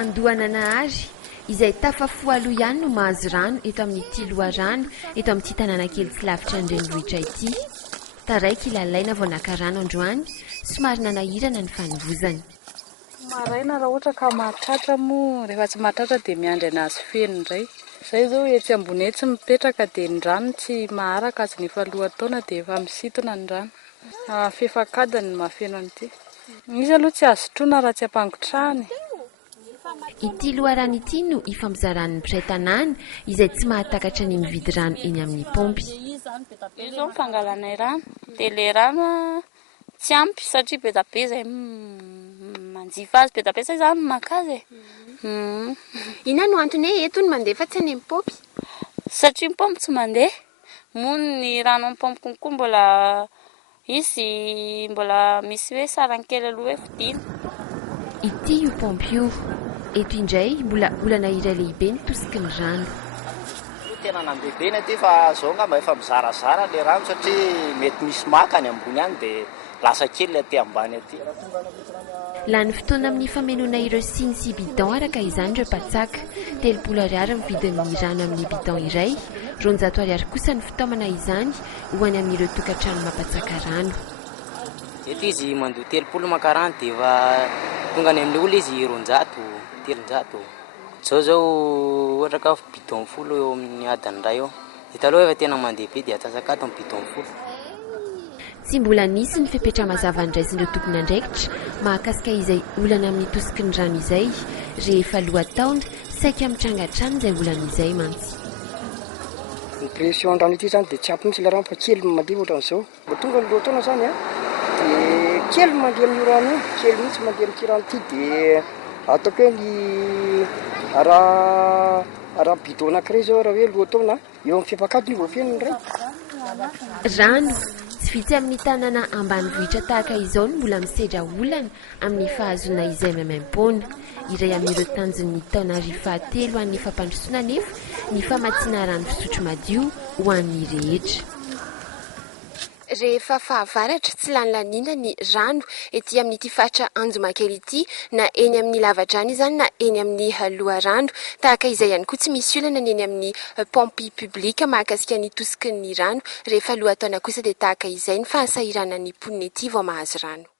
Andohananahary izay tafafoa aloha ihany no mahazo rano eto amin'ity loharano eto amin'ity tanàna kely tsy lavitra andrenivohitra ity. Taraiky ilalaina vao naka rano androany, somary nanahirana ny fanovozany. Maraina raha ohatra ka mahatratra moa, rehefa tsy mahatratra dia miandry anazy feno indray. Izay zao etsy ambony etsy mipetraka dia ny rano tsy maharaka azy nefa lohataona dia efa misintona ny rano. Fefakadany ny mahafeno an'ity. Izy aloha tsy azo sotroina raha tsy ampangotrahany. Ity loharano ity no ifampizaran'ny mpiray tanàna izay tsy mahatakatra ny mividy rano eny amin'ny pompy. Io zao fangalanay rano, dia ilay rano tsy ampy satria be da be izay manjifa azy, be da be izay izany maka azy. Ina no antony hoe eto no mandeha fa tsy any amin'ny pompy? Satria ny pompy tsy mandeha, moa ny rano amin'ny pompy konkoa mbola izy mbola misy hoe sarany kely aloha hoe fidiana. Ity io pompy io, eto indray mbola olana iray lehibe nitosiky ny rano. Tena nambebena ty fa zao ngamba efa mizarazara le rano satria mety misy maka any ambony any dia lasa kely le aty ambany aty. Lany fotoana amin'ny famenoana ireo siny sy bidon araka izany ireo mpatsaka. 30 ariary ny vidin'ny rano amin'ny bidon iray, 200 ariary kosa ny fitaomana izany ho any amin'ireo tokantrano mampatsaka rano. Eto izy mandoa 30 makarany dia efa tonga any amin'ilay olona izy 200, 300. Zao ohatra ka bidon 10 eo amin'ny adiny iray eo. Hita aloha efa tena mandeha be dia atsasakato ny bidon 10. Tsy mbola nisy ny fepetra mazava andraisin'ireo tompony andraikitra mahakasika izay olana amin'ny tosiky ny rano izay, rehefa lohataona saika mitrangatrano izay olana izay mantsy. Ny pression an-drano ity zany dia tsy ampy mihitsy ilay rano fa kely mandeha ohatran'izao. Vao tonga ny lohataona zany dia kely mandeha amin'io rano io, kely mihitsy mandeha amin'ity rano ity dia ataoko hoe ny raha bidon anankiray zao raha hoe lohataona eo amin'ny fefakadiny vao feno indray. Rano tsy vitsy amin'ny tanàna ambanivohitra tahaka izao no mbola misedra olana amin'ny fahazona izay maimaim-poana. Iray amin'ireo tanjon'ny taona fahatelo an'ny fampandrosoana nefa ny famatsiana rano fisotro madio ho an'ny rehetra. Rehefa fahavaratra tsy lanilaniana ny rano ety amin'ity faritra Anjomakely ity, na eny amin'ny lavadrano izany na eny amin'ny loharano, tahaka izay ihany koa tsy misy olana ny eny amin'ny pompy publika mahakasika ny tosiky ny rano. Rehefa lohataona kosa dia tahaka izay ny fahasahiranan'ny mponina ety vao mahazo rano.